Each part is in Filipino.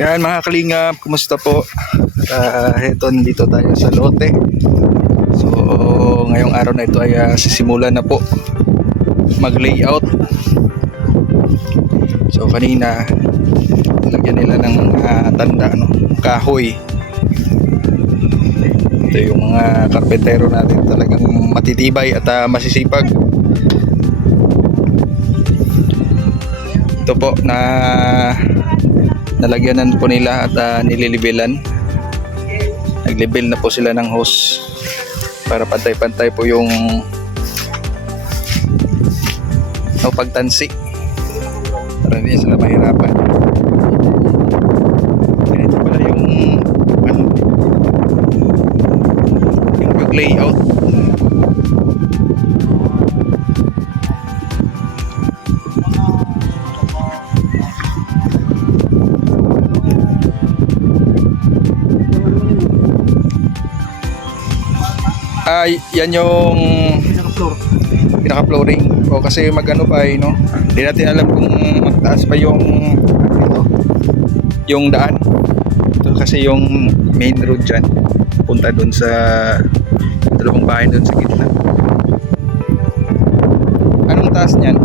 Yan mga kalingap, kumusta po? Heto, dito tayo sa lote. So ngayong araw na ito ay sisimulan na po mag-layout. So kanina nilagyan nila ng tanda, no? Kahoy. Ito yung mga karpentero natin, talagang matitibay at masisipag. Ito po na nalagyanan po nila at nililibelan. Naglibel na po sila ng hose para pantay-pantay po yung pagtansi, para hindi sila mahirapan. Ito pala yung yung pag-layout. Yan yung pinaka-flooring. O kasi magano pa ay, no? Hindi natin alam kung magtaas pa yung yung daan. Ito kasi yung main road dyan, punta dun sa dalawang bahay dun sa gitna. Anong taas niyan?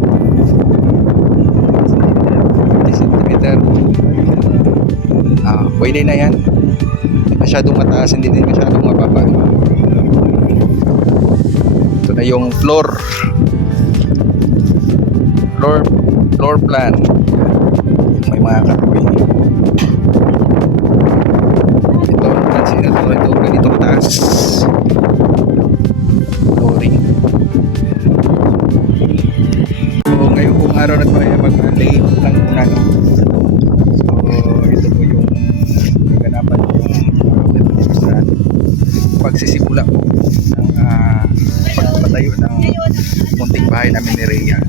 50 cm. Pwede na yan. Hindi masyadong mataas, hindi din masyadong mababa. Ito na yung floor plan. May mga kahoy. Ito, pansin na ito ganito mataas. Flooring. So ngayon kung araw na ito ay mag-layout lang muna, no? So ito po yung kaganapan yung sa pagsisimula po ng pagpapatayo ng munting bahay namin ni Rhea.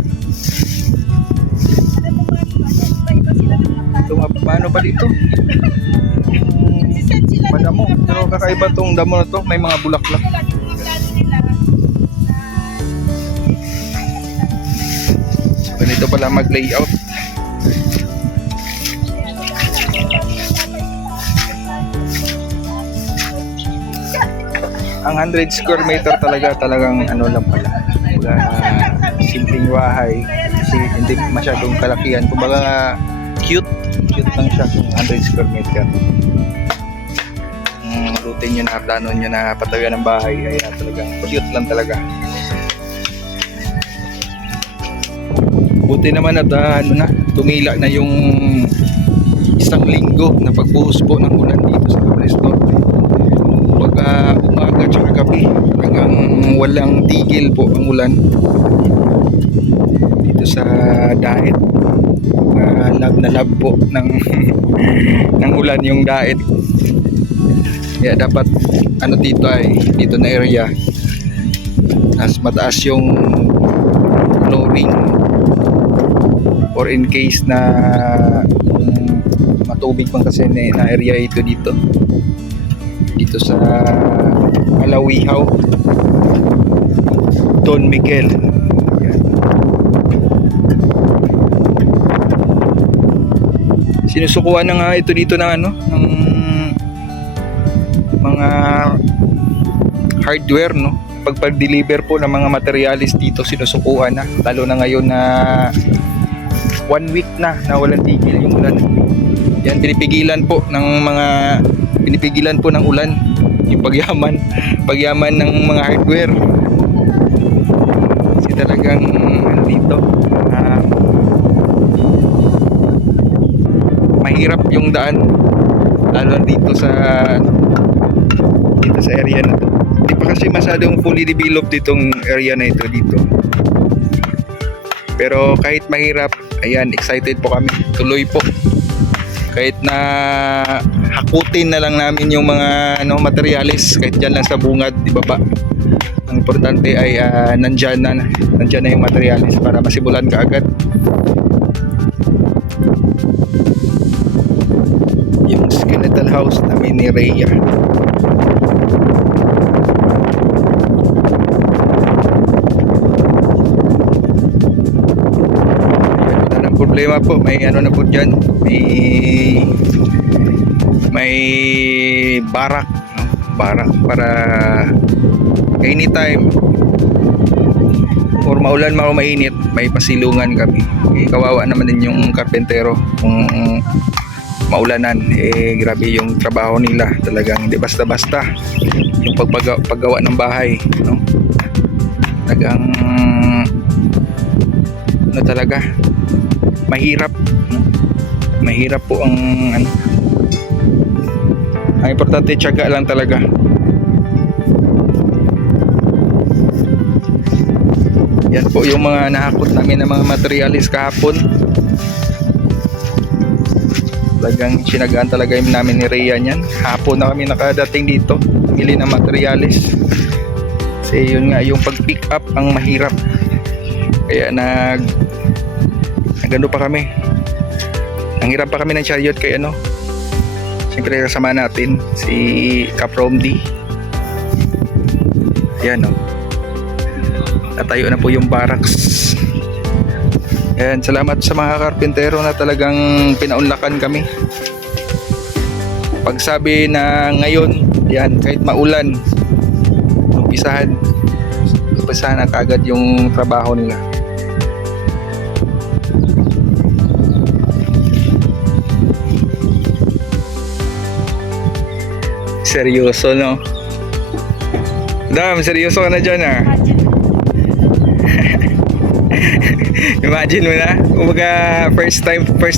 Ito, paano ba dito? Madamo, pero kakaiba tong damo na to, may mga bulaklak. So ganito pala mag-layout. Ang 100 square meter talagang ano lang pala, simpleng bahay, kasi hindi masyadong kalakihan, kumbaga cute lang siya kung 100 square meter. Routine nyo na, plano nyo na patagan ng bahay ay talagang cute lang talaga. Buti naman at tumila na yung isang linggo na pagbuhos po ng ulan dito sa Camarines Norte. Pag umaga at gabi, hanggang walang tigil po ang ulan dito sa Daet. Lab na lab po ng ng ulan yung Daet. Kaya dapat dito na area as mataas yung flooring, or in case na matubig pang kasi na area ito dito sa Malawihaw, Don Miguel. Ayan. Sinusukuan na nga ito dito ng ng mga hardware, no? Pag-deliver po ng mga materialis dito, sinusukuan na, lalo na ngayon na 1 week na walang tigil yung ulan. Yan, pinipigilan po ng ulan yung pagyaman ng mga hardware. Kasi talagang dito mahirap yung daan, lalo dito sa area na to. Hindi pa kasi masyadong fully developed itong area na ito dito. Pero kahit mahirap, ayan, excited po kami. Tuloy po. Kahit na hakutin na lang namin yung mga materialis, kahit dyan lang sa bungad, di ba ba? Ang importante ay nandyan na yung materialis para masimulan ka agad. Yung skeletal house namin ni Rhea. Wala nang problema po, may na po dyan, may barak, no? Barak para anytime or maulan man o mainit, may pasilungan kami. Kawawa naman din yung karpentero kung maulanan. Grabe yung trabaho nila, talagang hindi basta-basta yung paggawa ng bahay, no? Talagang ano talaga, mahirap, no? Mahirap po ang importante, tiyaga lang talaga. Yan po yung mga nahakot namin ng mga materialis kahapon. Talagang sinagaan talaga namin ni Rhea niyan. Hapon na kami nakadating dito, bili ng materialis. Kasi yun nga, yung pag-pick up ang mahirap. Kaya nagano pa kami. Nanghiram pa kami ng chariot kay ano. Siyempre kasama natin si Cap Romdy. Ayan, no. Natayo na po yung barracks. Ayan, salamat sa mga karpentero na talagang pinaunlakan kami. Pagsabi na ngayon, yan, kahit maulan, umpisahan na kaagad yung trabaho nila. Seryoso, no? Dam, seryoso ka na dyan, ah. Imagine mo na, kumbaga first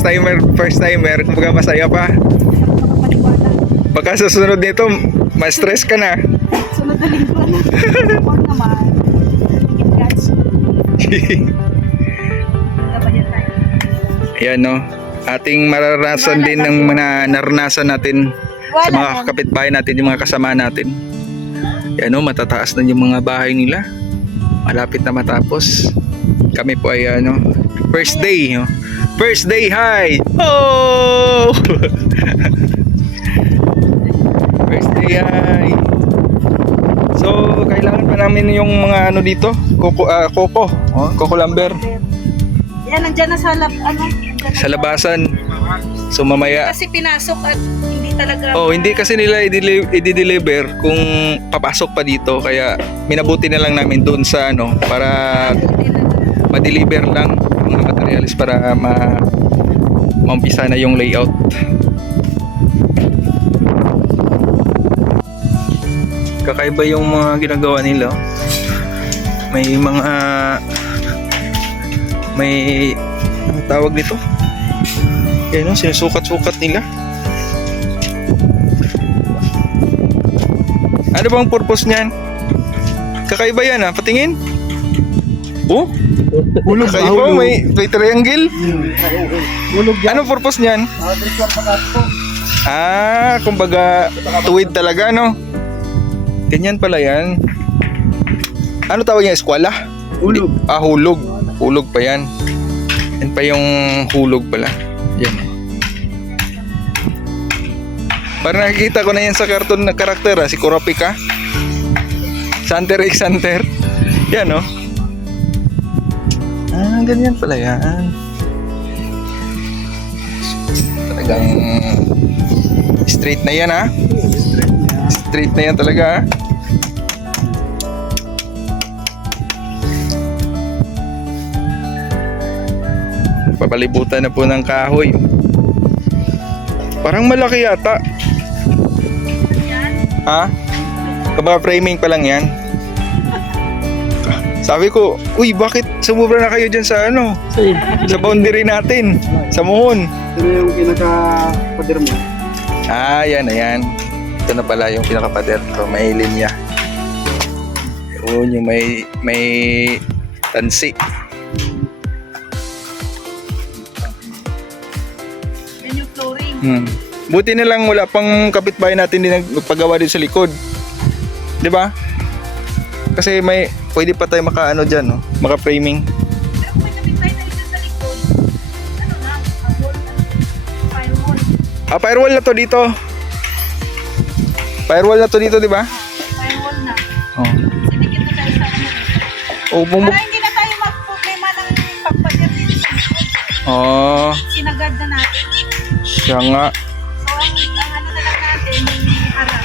timer, kumbaga masaya pa. Pagka sa sunod nito, ma-stress ka na. Sunod na linggo na. Ako naman. Ayan, no? Ating mararanasan din ng mga naranasan natin sa mga kapitbahay natin, yung mga kasama natin. Ayan, no? Matataas na yung mga bahay nila. Malapit na matapos. Kami po ay first day, no? First day high. Oh! First day high. So, kailangan pa namin yung mga dito, coco, coco lumber. Yan, nandiyan na sa Sa labasan. So mamaya. Kasi pinasok at hindi talaga. Oh, hindi kasi nila i-deliver kung papasok pa dito, kaya minabuti na lang namin doon sa para ma-deliver lang yung mga materials para maumpisa na yung layout. Kakaiba yung mga ginagawa nila. May ano tawag dito? Yan, sinusukat-sukat nila. Ano bang purpose niyan? Kakaiba yan, patingin. Oh? Hulog, kakaiba, may triangle. Hulog yan. Ano purpose niyan? Kumbaga tuwid talaga, no? Ganyan pala yan. Ano tawag niya? Eskwela? Hulog. Hulog. Hulog pa yan. Yan pa yung hulog pala. Yan. Parang nakikita ko na yan sa cartoon na karakter, si Kurapika. Santer x Santer. Yan, no? Ganyan pala yan. Talagang straight na yan, ha? Straight na yan talaga, ha? Papalibutan na po ng kahoy. Parang malaki yata. Ha? Kaba framing pa lang yan. Sabi ko, uy, bakit sumubra na kayo dyan sa sa boundary natin, sa muhon? Ito na yung pinaka-pader mo. Yan, ayan. Ito na pala yung pinaka-pader ko. May linya. Yun, yung may tansi. Yan yung flooring. Buti na lang wala pang kapitbahay natin din nagpagawa din sa likod. 'Di ba? Kasi pwede pa tayo diyan, no? Maka-framing. Pero kung may kapitbahay na isa sa likod, firewall. Firewall na to dito. Firewall na to dito, 'di ba? Firewall na. Oh. Sinikit na tayo sa Para hindi na tayo mag-problema ng pagpadir dito sa likod. Oh. Sinagad na natin. Siya nga. So, ang ano na lang natin, yung harap.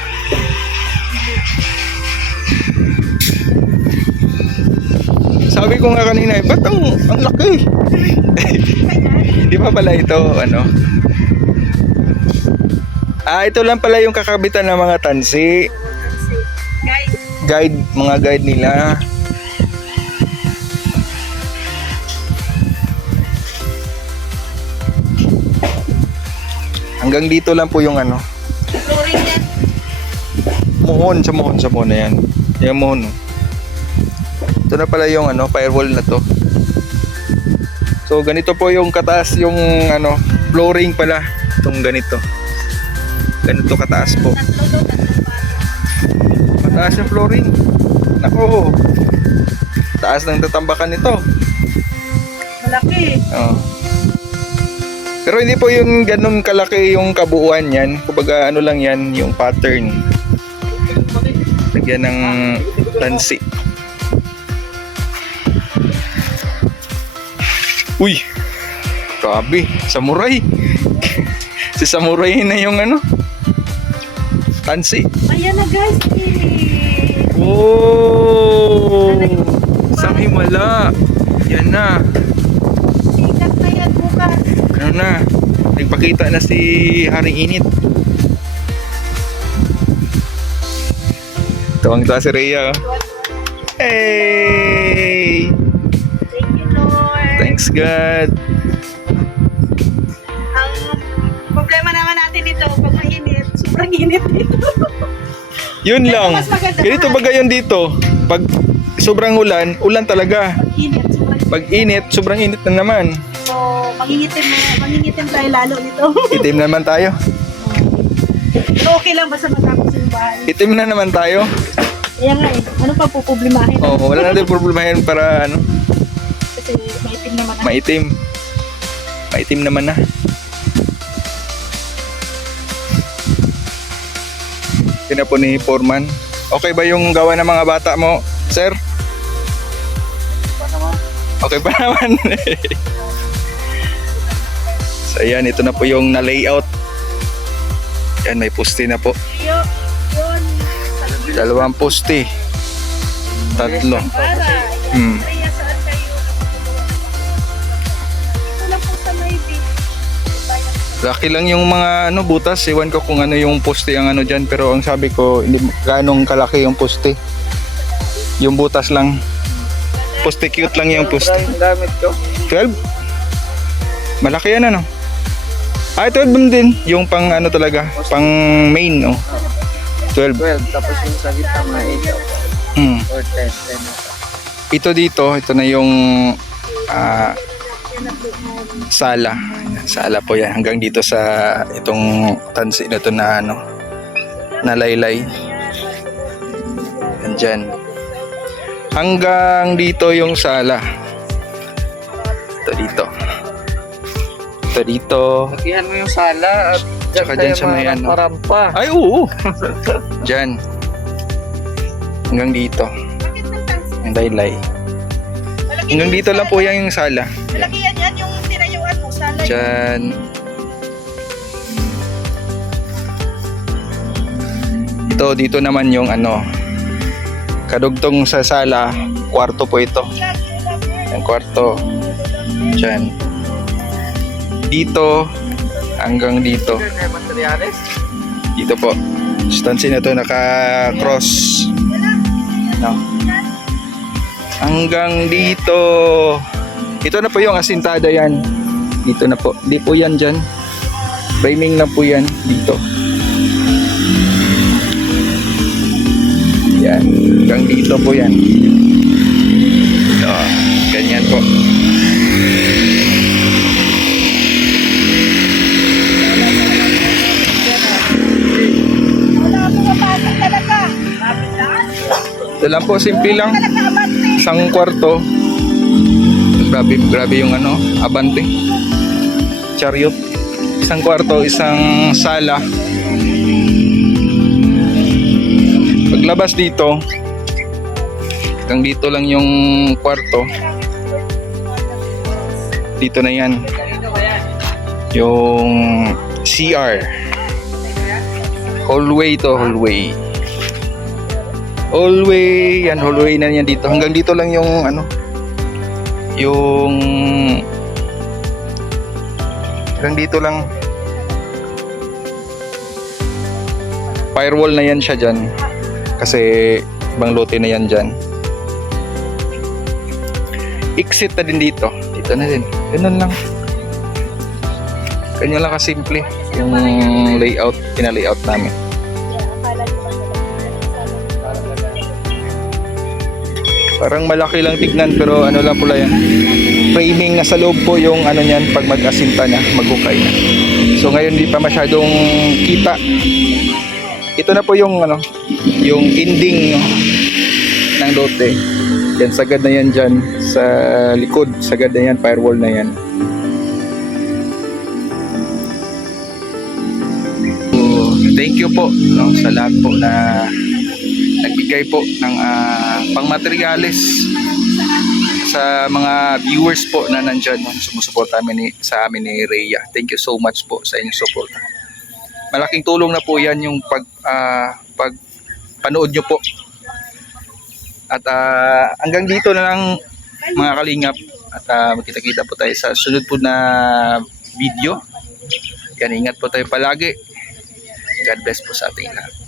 Sabi ko nga kanina, ba't ang laki? Di ba pala ito, ano? Ito lang pala yung kakabitan ng mga tansi. Guys, Mga guide nila. Hanggang dito lang po yung ano. flooring yan. Sa muhon na yan. Yung muhon. Ito na pala yung ano, firewall na to. So ganito po yung kataas yung ano, flooring pala. Itong ganito. Ganito kataas po. Tatlo pato. Mataas yung flooring. Nako. Taas ng tatambakan nito. Malaki. Oh. Pero hindi po yung ganun kalaki yung kabuuan yan. Kumbaga ano lang yan, yung pattern. Lagyan ng tansi. Uy! Grabe, samurai. Si samurai na yung ano, tansi. Ayan na guys. Oh! Sa himala. Yan na. Sikat na yan bukas. Ano na? Nagpakita na si Haring Init. Tuwang-tuwa si Rhea. Oh. Hey! Thank you, Lord. Thanks God. Ang problema naman natin dito, pag mainit, sobrang init dito. Yun Pero lang. mas maganda Ganito na. ba gayon dito? Pag sobrang ulan, ulan talaga. Init, sobrang Pag init, sobrang init na naman. So, mangingitim tayo lalo nito. Itim naman tayo. Pero okay lang basta matapos yung bahay. Itim na naman tayo. Kaya nga eh, ano pa puproblemahin? Oh, wala natin problemahin para ano, Kasi maitim naman. maitim. Maitim naman na. Pinapo ni Foreman. Okay ba yung gawa ng mga bata mo, sir? Okay pa naman. So ayan, ito na po yung na-layout. Yan, may poste na po. Yun. 2 poste. 3. Para. Hmm. Kaya saan kayo? Ito lang po sa may beach. Laki lang yung mga ano butas. Iwan ko kung ano yung poste ang ano dyan. Pero ang sabi ko, hindi ganong kalaki yung poste. Yung butas lang. Poste cute lang yung poste. Gamit ko. 12? Malaki yan ano? 12 din. Yung pang ano talaga. Pang main. Oh. 12. 12, tapos yung sa gitna mga 8 Hmm. or 10. Ito dito. Ito na yung sala. Sala po yan. Hanggang dito sa itong tansi na to na ano. Na laylay. Andyan. Hanggang dito yung sala. Ito dito. Ito dito. Lakihan mo yung sala at Tsaka dyan sa may ano. parampa. Ay, oo. Dyan. Hanggang dito. Bakit ng tansi? Ang laylay. Malaki Hanggang dito lang po yan yung sala. Malaki yan yung tinayuan mo. Sana yun. Dyan. Ito, dito naman yung ano. Kadugtong sa sala. Kwarto po ito. Yung kwarto. Dyan. Dito. Hanggang dito. Dito po. Stansi na to naka-cross. No. Hanggang dito. Ito na po yung asintada yan. Dito na po. Hindi po yan dyan. Framing na po yan. Dito. Yan. Hanggang dito po yan. So, ganyan po. Wala mo mapasok talaga. Lapit lang. Ito lang po. Simple lang. Talaga abante. Isang kwarto. Grabe yung ano, abante. Chariot. Isang kwarto, isang sala. Paglabas dito, hanggang dito lang yung kwarto. Dito na yan. Yung CR. Hallway to, hallway. Hallway, yan, hallway na yan dito. Hanggang dito lang yung ano, yung hanggang dito lang. Firewall na yan siya dyan. Kasi ibang lote na yan dyan. Exit na din dito. Dito na din. Ganun lang. Ganyan lang kasimple yung layout, pina-layout namin. Parang malaki lang tignan pero ano lang pula yan. Framing na sa loob po yung ano niyan pag mag-asinta na, maghukay na. So ngayon di pa masyadong kita. Ito na po yung ano, yung ending ng lote. Yan, sagad na yan dyan sa likod. Sagad na yan, firewall na yan. So, thank you po no, sa lahat po na nagbigay po ng pangmaterialis sa mga viewers po na nandyan sumusuporta sa amin ni Rhea. Thank you so much po sa inyong support. Malaking tulong na po yan yung panood nyo po. At hanggang dito na lang mga kalingap. At magkita-kita po tayo sa sunod po na video. Yan, ingat po tayo palagi. God bless po sa ating lahat.